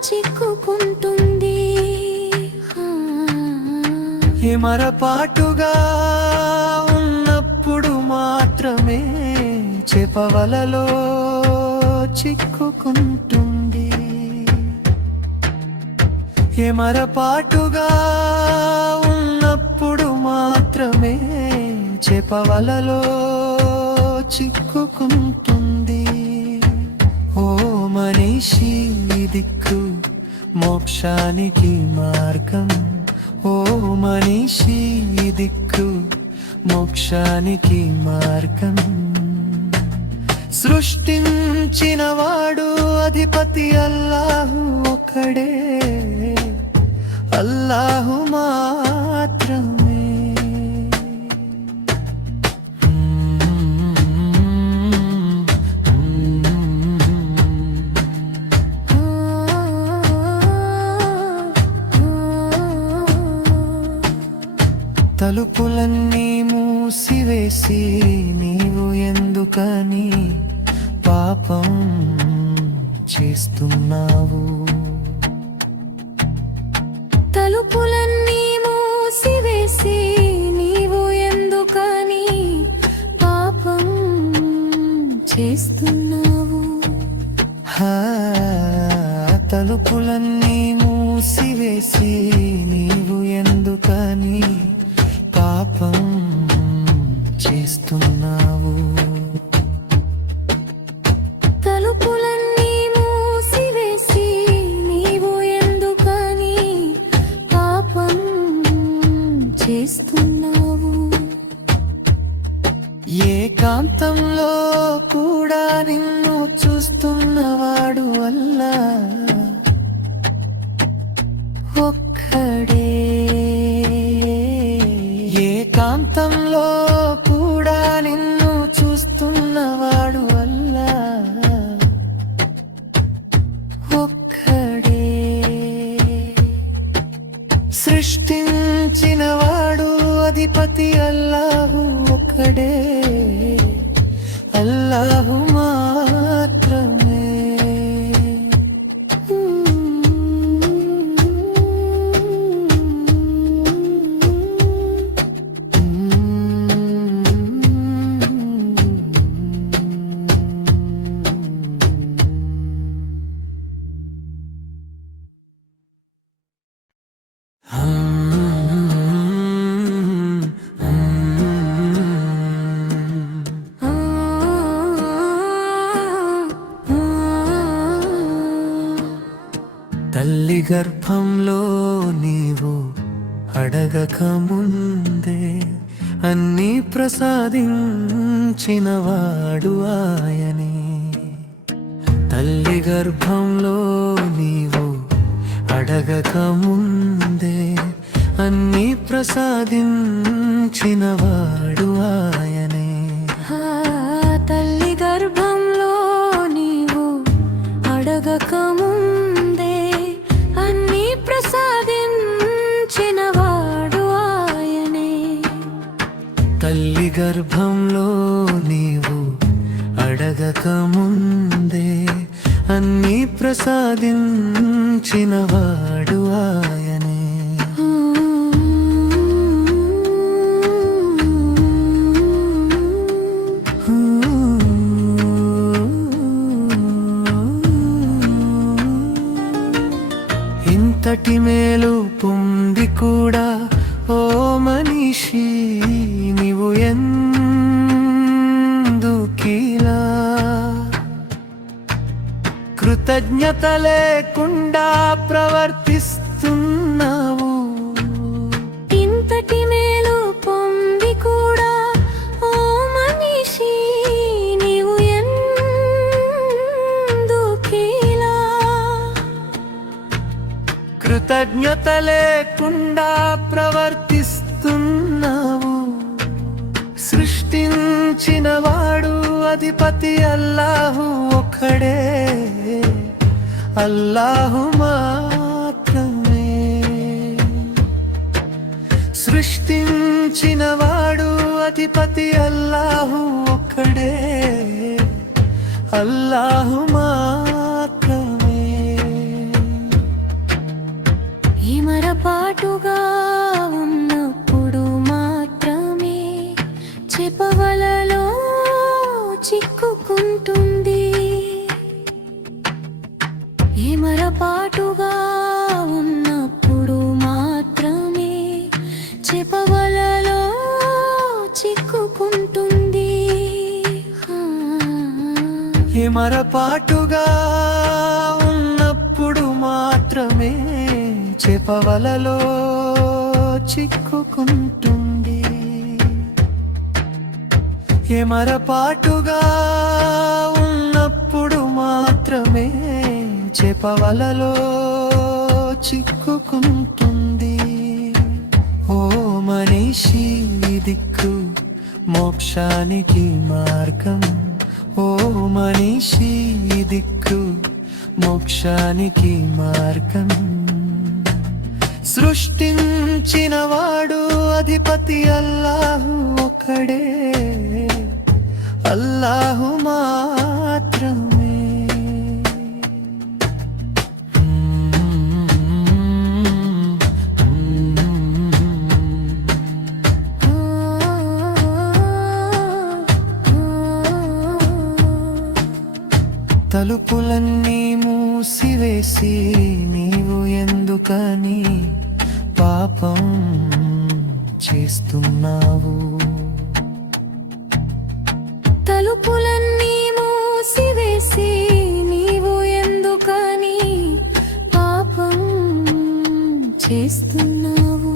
చిక్కుకుంటుంది హిమరపాటుగా ఉన్నప్పుడు మాత్రమే చెపవలలో చిక్కుకుంటుంది హిమరపాటుగా ఉన్నప్పుడు మాత్రమే చెపవలలో చిక్కుకుంటుంది ఓ మనిషి దిక్కు మోక్షానికి మార్గం ఓ మనిషి దిక్కు మోక్షానికి మార్గం సృష్టించిన వాడు అధిపతి అల్లాహు ఒక్కడే అల్లాహు మాత్రమే తలుపులన్నీ మూసివేసి నీవు ఎందుకని పాపం చేస్తున్నావు తలుపులన్నీ మూసివేసి నీవు ఎందుకని పాపం చేస్తున్నావు తలుపులన్నీ మూసివేసి నీవు ఎందుకని పాపం చేస్తున్నావు తలుపులన్నీ మూసివేసి నీవు ఎందుకని పాపం చేస్తున్నావు ఏకాంతంలో కూడా నిన్ను చూస్తున్నవాడు అల్లా ఒక్కడే ఏకాంతంలో కూడా నిన్ను చూస్తున్నవాడు అల్లా ఒక్కడే సృష్టించిన వాడు అధిపతి అల్లాహు ఒక్కడే అల్లాహు మాత్రమే తల్లి గర్భంలో నీవు అడగక ముందే అన్నీ ప్రసాదించినవాడు ఆయనే తల్లి గర్భంలో నీవు అడగక ముందే అన్నీ ప్రసాదించినవాడు ఆయనే తల్లి గర్భంలో నీవు అడగక ముందే అన్నీ ప్రసాదించినవాడు ఆయనే తల్లి గర్భంలో నీవు అడగక ముందే అన్నీ ప్రసాదించినవాడు ఆయనే. ఇంతటి మేలు పొంది కూడా ఓ మనిషి నీవు ఎందుకిలా కృతజ్ఞత లేకుండా ప్రవర్తిస్తున్నావు? ఇంతటి మేలు పొంది కూడా ఓ మనిషి నీవు ఎందుకిలా కృతజ్ఞత లేకుండా ప్రవర్తిస్తున్నావు? సృష్టించినవాడు అధిపతి అల్లాహు ఒక్కడే, అల్లాహు మాత్రమే. సృష్టించినవాడు అధిపతి అల్లాహు ఒక్కడే, అల్లాహు మాత్రమే. ఏమరపాటుగా ఉన్నప్పుడు మాత్రమే చెపవలలో చిక్కుకుంటుంది. ఏమరపాటుగా ఉన్నప్పుడు మాత్రమే చెపవలలో చిక్కుకుంటుంది. ఏమరపాటుగా ఉన్నప్పుడు మాత్రమే చెపవలలో చిక్కుకుంటుంది. ఏమరపాటుగా ఉన్నప్పుడు మాత్రమే చెపవలలో చిక్కుకుంటుంది. ఓ మనిషి దిక్కు మోక్షానికి మార్గం, ఓ మనిషి దిక్కు మోక్షానికి మార్గం. సృష్టించినవాడు అధిపతి అల్లాహు ఒక్కడే, అల్లాహు మాత్రమే. తలుపులన్నీ మూసివేసి నీవు ఎందుకని పాపం చేస్తున్నావు? తలుపులన్నీ మూసివేసి నీవు ఎందుకని పాపం చేస్తున్నావు?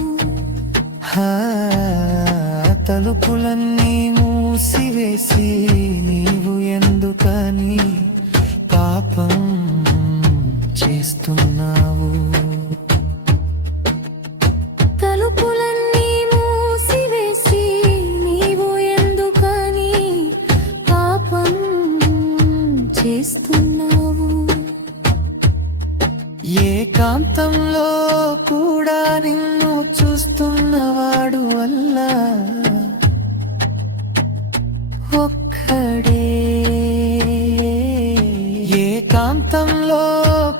తలుపులన్నీ మూసివేసి నీవు ఎందుకని పాపం చేస్తున్నావు? తలుపులన్నీ మూసివేసి నీవు ఎందుకని పాపం చేస్తున్నావు? ఏకాంతంలో కూడా నిన్ను చూస్తున్నవాడు అల్లా ఒక్కడే. ఏకాంతంలో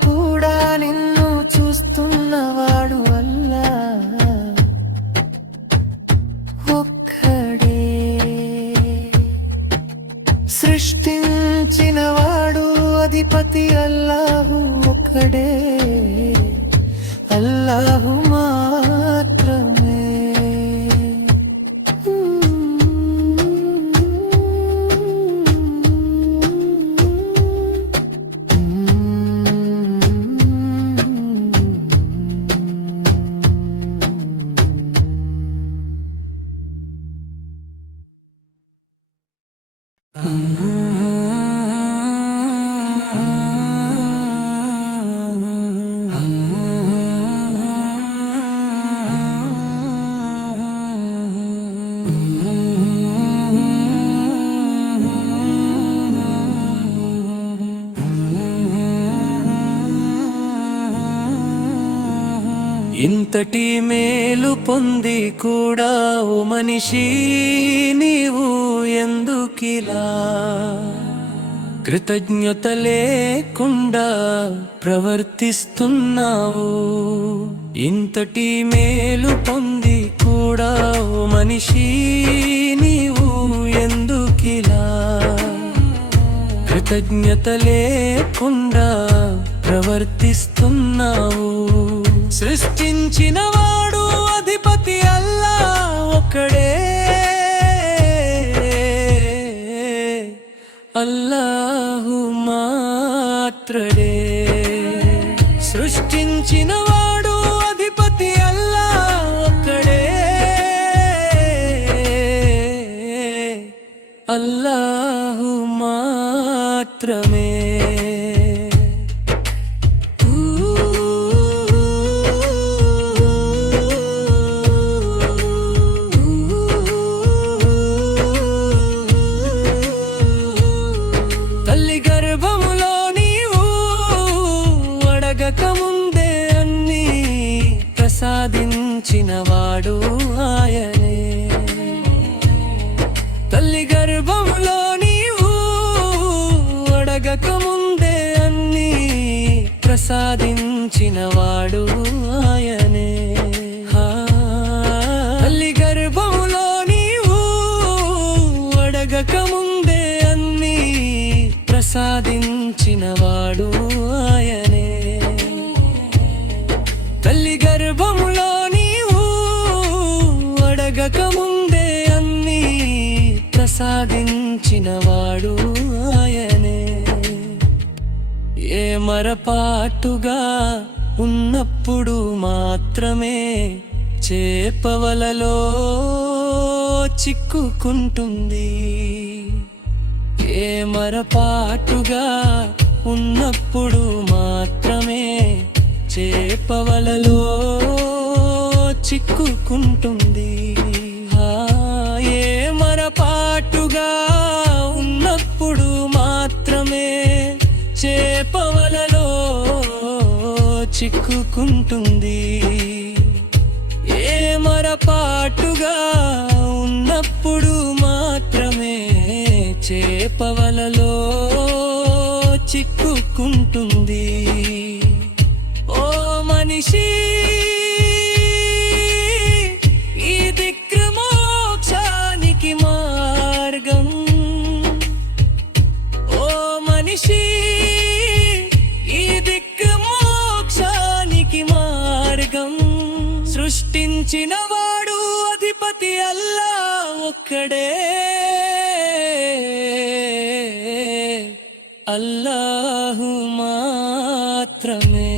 కూడా నిన్ను చూస్తున్నవాడు అల్లా ఒక్కడే. సృష్టించినవాడు అధిపతి అల్లాహు ఒక్కడే, అల్లాహు మాత్రమే. ఇంతటి మేలు పొంది కూడా ఓ మనిషి నీవు ఎందుకిలా కృతజ్ఞత లేకుండా ప్రవర్తిస్తున్నావు. ఇంతటి మేలు పొంది కూడా ఓ మనిషి నీవు ఎందుకిలా కృతజ్ఞత లేకుండా ప్రవర్తిస్తున్నావు. సృష్టించిన వాడు అధిపతి అల్లా ఒక్కడే, అల్లాహు మాత్రడే. సృష్టించిన వాడు అధిపతి అల్లా ఒక్కడే, అల్లాహు మాత్రమే. తల్లి గర్భములో నీవు అడగకముందే అన్నీ ప్రసాదించినవాడు ఆయనే. తల్లి గర్భములో నీవు అడగకముందే అన్నీ ప్రసాదించినవాడు ఆయనే. తల్లి గర్భములో నీవు అడగకముందే అన్నీ ప్రసాదించినవాడు ఆయనే. తల్లి గర్భములో నీవు అడగకముందే అన్నీ ప్రసాదించినవాడు ఆయనే. ఏ మరపాటుగా ఉన్నప్పుడు మాత్రమే చేపవలలో చిక్కుకుంటుంది. ఏ మరపాటుగా ఉన్నప్పుడు మాత్రమే చేపవలలో చిక్కుకుంటుంది. ఏ మరపాటుగా ఉన్నప్పుడు మాత్రమే చేపవలలో చిక్కుకుంటుంది. ఏ మరపాటుగా ఉన్నప్పుడు మాత్రమే చేపవలలో చిక్కుకుంటుంది. ఓ మనిషి, ఈ దిక్కు మోక్షానికి మార్గం. ఓ మనిషి, ఈ దిక్కు మోక్షానికి మార్గం. సృష్టించిన వాడు అధిపతి అల్లా ఒక్కడే, అల్లాహు మాత్రమే.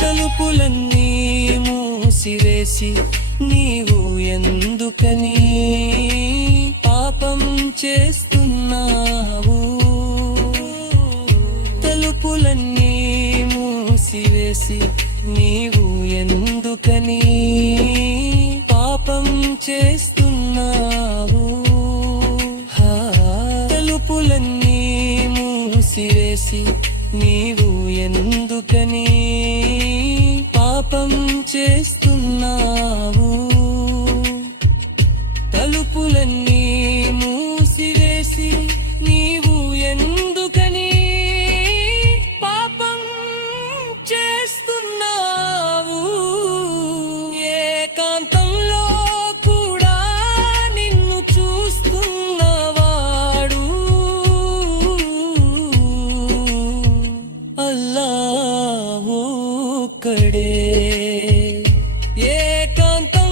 తలుపులన్నీ మూసివేసి నీవు ఎందుకని పాపం చేస్తున్నావు? తలుపులన్నీ మూసివేసి నీవు ఎందుకని పాపం చేస్తున్నావు? తలుపులన్నీ మూసివేసి నీవు ఎందుకని పాపం చేస్తున్నావు? తలుపులన్నీ మూసివేసి నీవు ఎందుకని పాపం చేస్తున్నావు? ఏకాంతంలో కూడా నిన్ను చూస్తున్నవాడు అల్లాహ్ ఒక్కడే. ఏకాంతం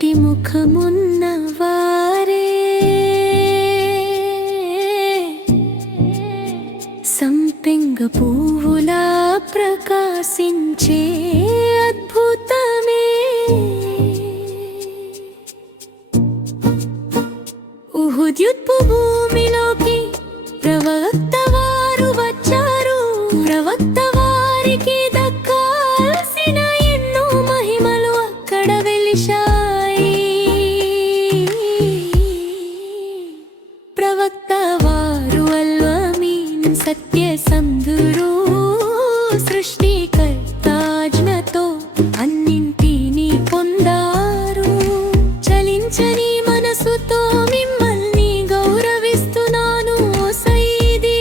వంటి ముఖమున్న వారే సంపెంగ పువ్వులా ప్రకాశించే అద్భుతమే ఉహుద్యుత్పు భూమిలోకి ప్రవక్త వారు వచ్చారు. ప్రవక్త వారికి దక్కాల్సిన ఎన్నో మహిమలు అక్కడ వెలిశాయి. ప్రవక్త వారు అల్వమీన్ సత్యసంధురు. సృష్టికర్తాజ్ఞతో అన్నింటినీ పొందారు. చలించని మనసుతో మిమ్మల్ని గౌరవిస్తున్నాను ఓ సయ్యిదీ.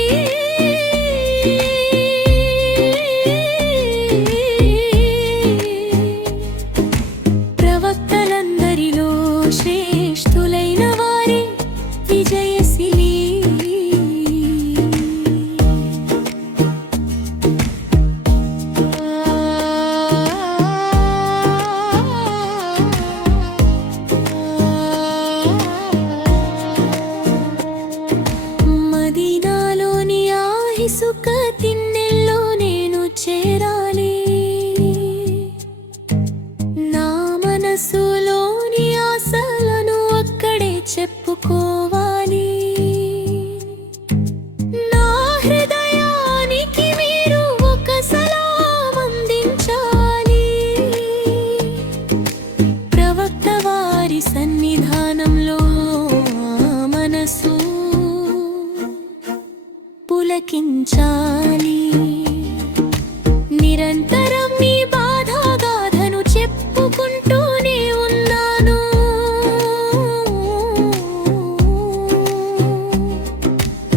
ప్రవక్తలందరిలో శ్రేష్ఠులైన వారే విజయశీలి. మదీనాలోని ఆ ఇసుక తిన్నెల్లో నేను చేరాలి. నా మనసులోని ఆశలను అక్కడే చెప్పుకోవాలి. నా హృదయానికి మీరు ఒక సలాం అందించాలి. ప్రవక్త వారి సన్నిధానంలో మనసు పులకించాలి. నిరంతరం మీ బాధాగాథను చెప్పుకుంటూనే ఉన్నాను.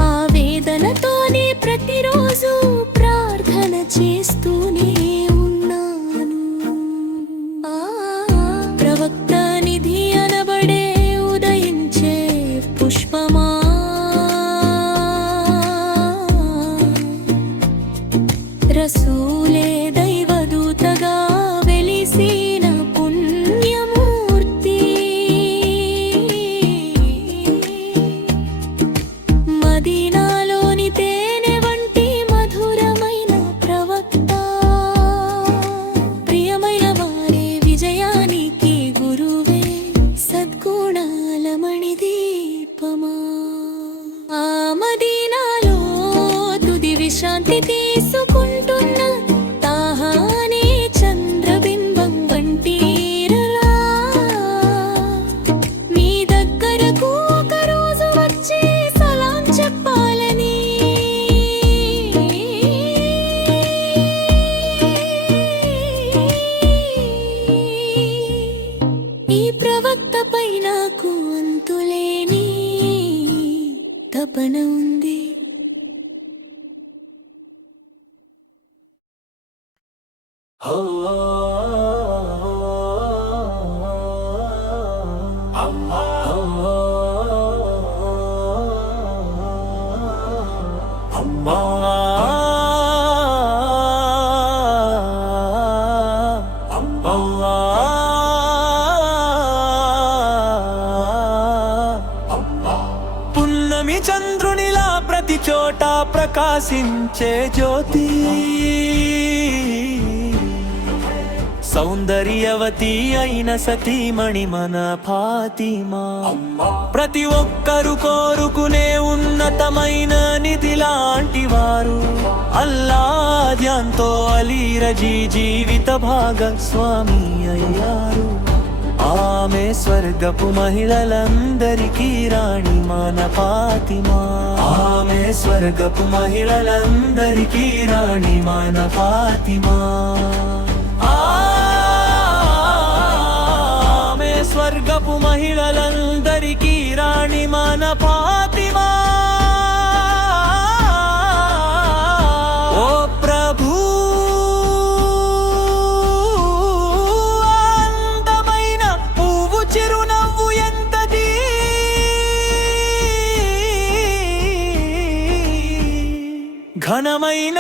ఆవేదనతోనే ప్రతిరోజు ప్రార్థన చేస్తూనే ఉన్నాను. ప్రవక్త నిధి అనబడే ఉదయించే పుష్పమా, రసూలే దైవదూతగా వెలిసిన పుణ్యమూర్తి. మదీనాలోని తేనె వంటి మధురమైన ప్రవక్త. ప్రియమైన వారే విజయానికి గురువే సద్గుణాల మణిదీపమా. ఆ మదీనాలో తుది విశ్రాంతి తీసుకుంటున్న తాహానే చంద్రబింబం వంటిరలా మీ దగ్గరకు ఒక రోజు వచ్చి సలాం చెప్పాలని. ఈ ప్రవక్తపై నాకు అంతులేని తపన ఉంది. పున్నమి చంద్రునిలా ప్రతి చోట ప్రకాశించే జ్యోతి. సౌందర్యవతి అయిన సతీమణి మన ఫాతిమా. ప్రతి ఒక్కరు కోరుకునే ఉన్నతమైన నిధి లాంటి వారు. అల్లా ధ్యాన్తో అలీ రజీ జీవిత భాగస్వామి అయ్యారు. ఆమె స్వర్గపు మహిళలందరికీ రాణి మన ఫాతిమా. ఆమె స్వర్గపు మహిళలందరికీ రాణి మన ఫాతిమా. ఆమె స్వర్గపు మహిళలందరికీ రాణి మన ఫాతిమా. ఓ ప్రభు, అందమైన పువ్వు చిరునవ్వు ఎంతది. ఘనమైన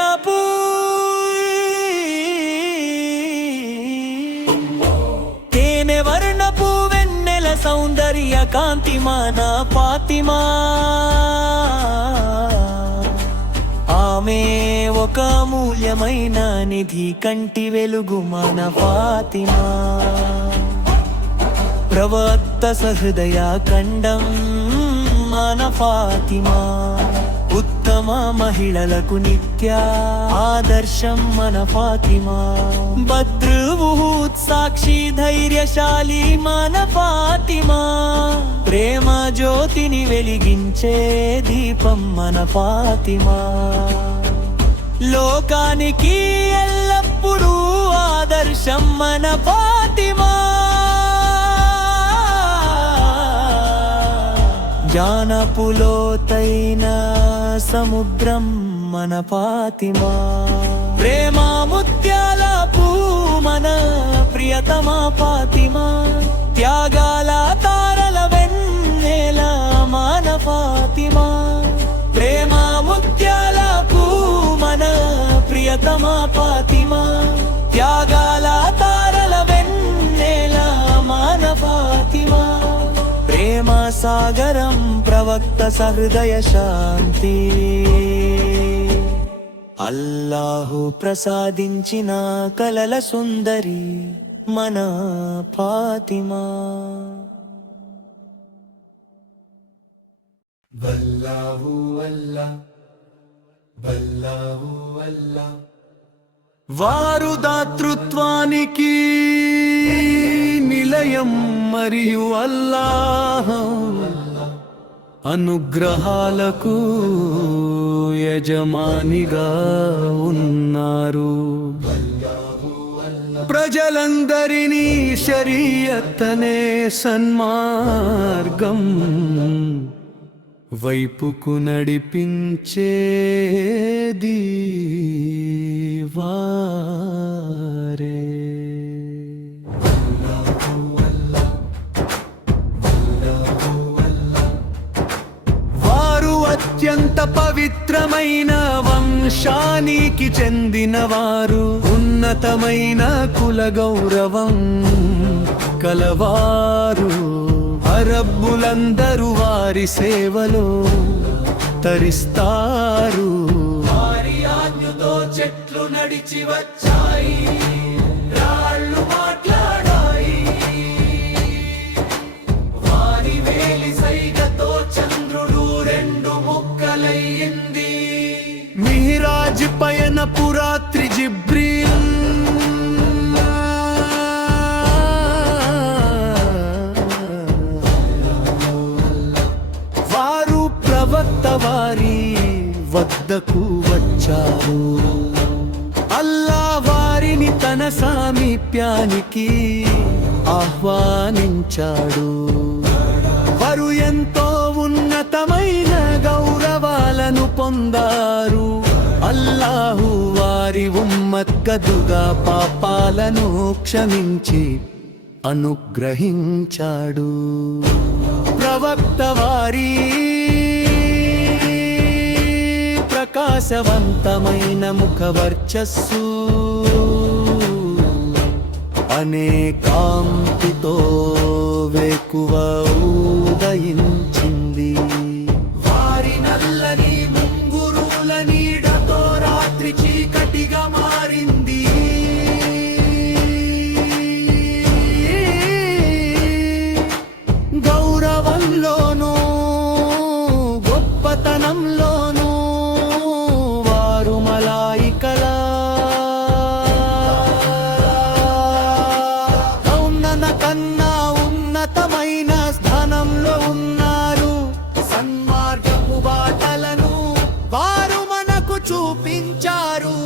తేనె వర్ణ పువ్వెంత సౌందర్య కాంతి మన ఫాతిమా. ఆమె ఒక అమూల్యమైన నిధి, కంటి వెలుగు మన ఫాతిమా. ప్రవక్త సహృదయ ఖండం మన ఫాతిమా. ఉత్తమ మహిళలకు నిత్య ఆదర్శం మన ఫాతిమా. బద్ర్ ఉహుద్ సాక్షి ధైర్యశాలి మన ఫాతిమా. ప్రేమ జ్యోతిని వెలిగించే దీపం మన ఫాతిమా. లోకానికి ఎల్లప్పుడూ ఆదర్శం మన ఫాతిమా. జానపులోతైన సముద్రం మన ఫాతిమా. ప్రేమ ముత్యాల పూ మన ప్రియతమా ఫాతిమా. త్యాగాల తారల వెన్నెల మన ఫాతిమా. ప్రేమ ముత్యాల పూ మన ప్రియతమా ఫాతిమా. త్యాగాల తారల వెన్నెల మన ఫాతిమా. ప్రేమ సాగరం ప్రవక్త సహృదయ శాంతి. అల్లాహు ప్రసాదించిన కలల సుందరి మన ఫాతిమా. వల్లాహు అల్లా, వల్లాహు అల్లా. వారు దాతృత్వానికి నిలయం మరియు అల్లాహ్ అనుగ్రహాలకు యజమానిగా ఉన్నారు. ప్రజలందరినీ శరీయత్ అనే సన్మార్గం వైపుకు నడిపించేది వారే. వారు అత్యంత పవిత్రమైన వంశానికి చెందినవారు. ఉన్నతమైన కుల గౌరవం కలవారు. అరబ్బులందరూ వారి సేవలో తరిస్తారు. వారి ఆజ్ఞతో చెట్లు నడిచి వచ్చాయి, రాళ్ళు మాట్లాడాయి. వారి వేలి సైగతో చంద్రుడు రెండు ముక్కలయ్యింది. మిహ్రాజ్ పయన పురాత్రి జిబ్రీల్ వారి వద్దకు వచ్చారు. అల్లా వారిని తన సామీప్యానికి ఆహ్వానించాడు. వారు ఎంతో ఉన్నతమైన గౌరవాలను పొందారు. అల్లాహు వారి ఉమ్మత్కదుగా పాపాలను క్షమించి అనుగ్రహించాడు. ప్రవక్త వారి ప్రకాశవంతమైన ముఖవర్చస్సు అనేకాంతితో వేకువ ఉదయించింది. వారి నల్లని ముంగురుల నీడతో రాత్రి చీకటిగా మారింది. గౌరవంలోనూ గొప్పతనంలోనూ వారు మలాయికల ఉన్నత కన్నా ఉన్నతమైన స్థానంలో ఉన్నారు. సన్మార్గపు బాటలను వారు మనకు చూపించారు.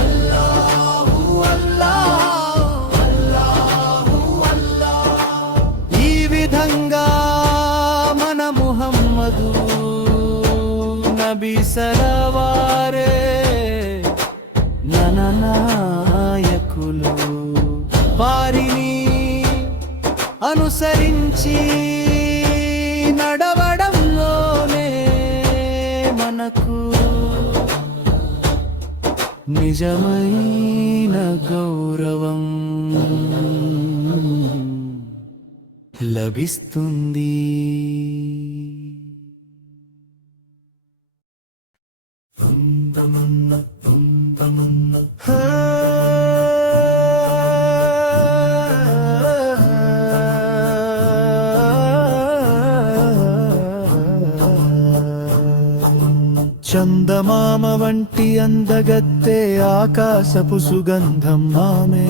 అల్లాహు అల్లాహ్, అల్లాహు అల్లాహ్. ఈ విధంగా మన ముహమ్మదు నబీ సలవారే నాయకులు. వారిని అనుసరించి నడవడంలోనే మనకు నిజమైన గౌరవం. లభిస్తుంది. చందమామ వంటి అందగత్తె ఆకాశపు సుగంధం ఆమె,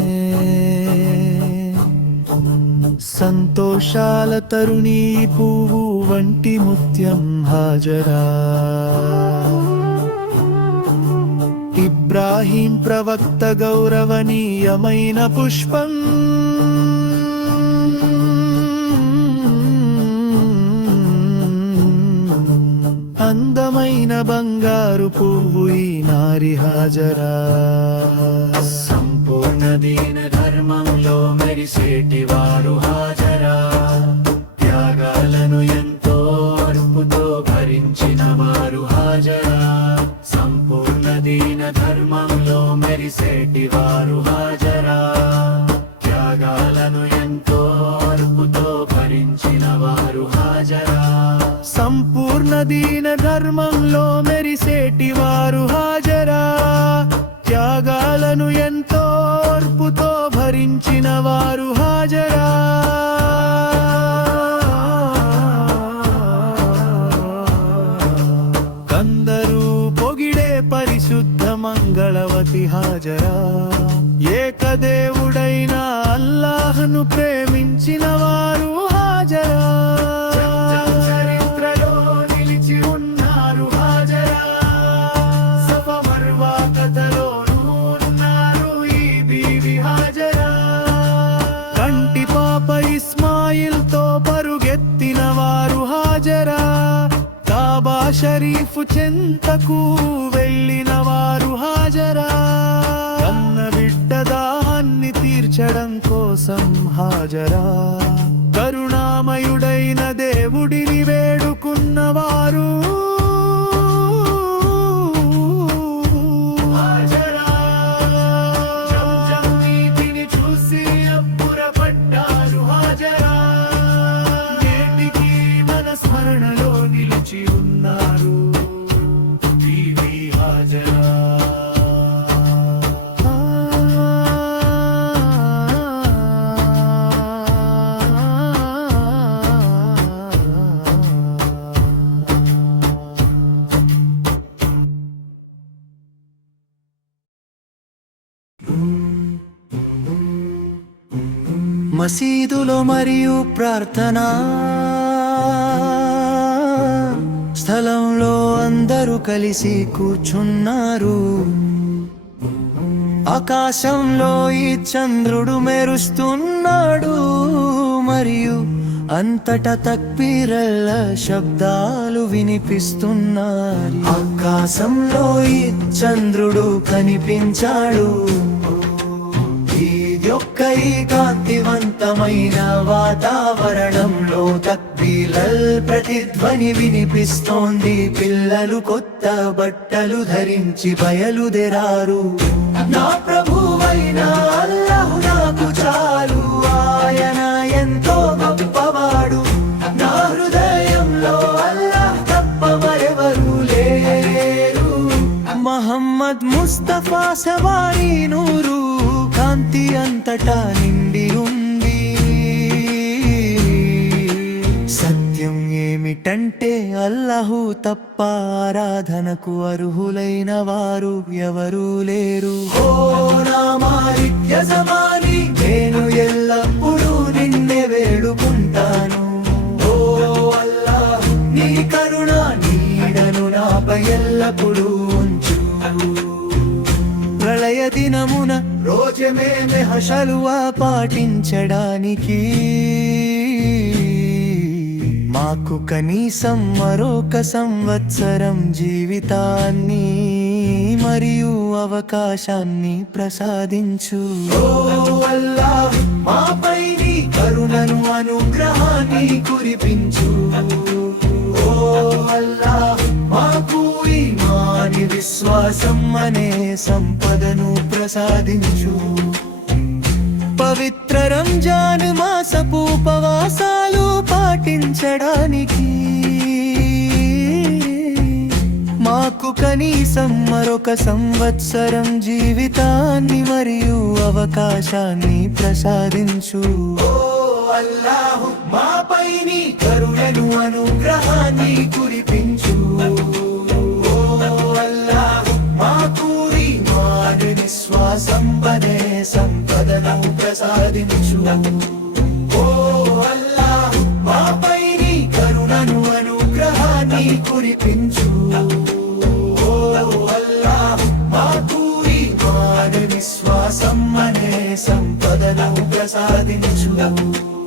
సంతోషాల తరుణీ పువ్వు వంటి ముత్యం హాజరా. ఇబ్రాహీం ప్రవక్త గౌరవనీయమైన పుష్పం, అందమైన బంగారు పువ్వు ఈ నారి హాజరా. సంపూర్ణ దీన ధర్మంలో మెరిసేటి వారు హాజరా. త్యాగాలను ఎంతో అర్పుతో భరించిన వారు హాజరా. సంపూర్ణ దీన ధర్మంలో మెరిసేటి వారు హాజరా. త్యాగాలను ఎంతో అర్పుతో భరించిన వారు హాజరా. సంపూర్ణ దీన ధర్మంలో మెరిసేటి వారు హాజరా. త్యాగాలను ఎంతో ఓర్పుతో భరించిన వారు హాజరా. కందరూ పొగిడే పరిశుద్ధ మంగళవతి హాజరా. ఏకదేవుడైన అల్లాహ్ను ప్రేమించిన వారు హాజరా. చరిత్రలో నిలిచి ఉన్నారు హాజరా. సఫ మర్వా కథలోనూ ఉన్నారు ఈ బీవి హాజరా. కంటి పాప ఇస్మాయిల్ తో పరుగెత్తిన వారు హాజరా. కాబా షరీఫ్ చెంతకు వెళ్ళిన వారు హాజరా. కన్న బిడ్డ దాహాన్ని తీర్చడం కోసం హాజరా. కరుణామయుడైన దేవుడిని వేడుకున్నవారు హాజరా. జంజం నీటిని చూసి అబ్బురపడ్డారు హాజరా. నేటికి మన స్మరణలో నిలిచి ఉన్నారు బీవీ హాజరా. మసీదులో మరియు ప్రార్థనా స్థలంలో అందరూ కలిసి కూర్చున్నారు. ఆకాశంలో ఈ చంద్రుడు మెరుస్తున్నాడు మరియు అంతటా తక్బీరల్ల శబ్దాలు వినిపిస్తున్నాయి. ఆకాశంలో ఈ చంద్రుడు కనిపించాడు. యొక్క ఈ కాంతివంతమైన వాతావరణంలో తక్బీరల్ ప్రతిధ్వని వినిపిస్తోంది. పిల్లలు కొత్త బట్టలు ధరించి బయలుదేరారు. నా ప్రభువైన అల్లాహ్ నాకు చాలు, ఆయన ఎంతో గొప్పవాడు. నా హృదయంలో అల్లాహ్ తప్ప మరెవరూ లేరు. మహమ్మద్ ముస్తఫా సవారీ నూరు కాంతి అంతటా నిండి ఉంది. సత్యం ఏమిటంటే అల్లాహు తప్ప ఆరాధనకు అర్హులైన వారు ఎవరూ లేరు. ఓ నా మాలిక్ యజమాని, నేను ఎల్లప్పుడూ నిన్నే వేడుకుంటాను. ఓ అల్లాహ్, నీ కరుణ నీడను నాపై ఎల్లప్పుడూ ఉంచు. ప్రళయ దినమున రోజు మేమే హషలువా పాటించడానికి మాకు కనీసం మరొక సంవత్సరం జీవితాన్ని మరియు అవకాశాన్ని ప్రసాదించు. ఓ అల్లాహ్, మాపై నీ కరుణను అనుగ్రహాన్ని కురిపించు. ఓ అల్లాహ్, మాకు ఈమాని విశ్వాసం అనే సంపదను ప్రసాదించు. పవిత్ర రంజాన్ మాసపు ఉపవాసాలు పాటించడానికి మాకు కనీసం మరొక సంవత్సరం జీవితాన్ని మరియు అవకాశాన్ని ప్రసాదించు. ఓ అల్లాహు, మాపై నీ కరుణను అనుగ్రహాన్ని కురిపించు. ఓ అల్లాహు, మాకు ఈమాను విశ్వాసం అనే సంపదను ప్రసాదించు. ఓ అల్లాహు, మాపై నీ కరుణను అనుగ్రహాన్ని కురిపించు. ఓ అల్లాహు, మాకు ఈమాను విశ్వాసం అనే సంపదను ప్రసాదించు.